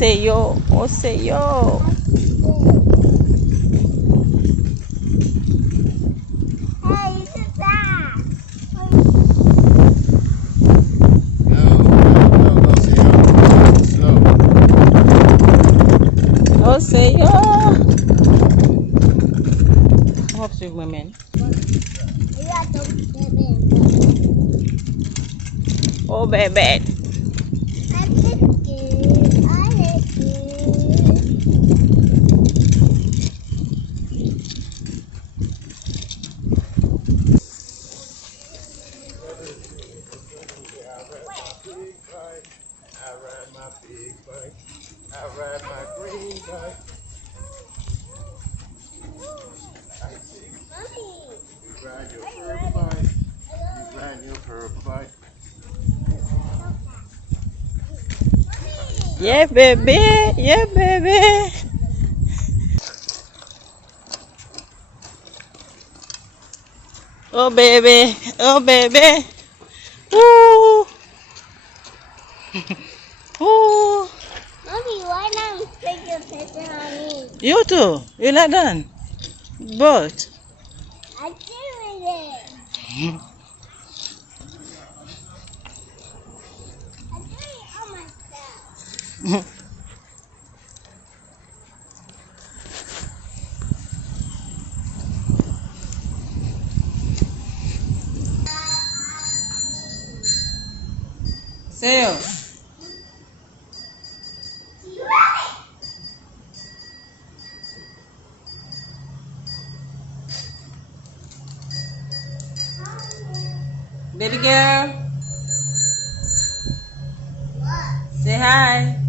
say yo. Oh, say yo. Hey, it's that. No, say slow. Oh, say yo. What's with women? Oh, baby. I like it. I like it. I ride my big bike. I ride my green bike. Mommy. You ride your purple bike. You ride your purple bike. Yeah, baby. Yeah, baby. Oh, baby. Oh, baby. Woo. Woo. Mommy, why not take a picture on me? You too. You're not done. But. I did it. I did it on myself. Say yo. Baby girl. What? Say hi.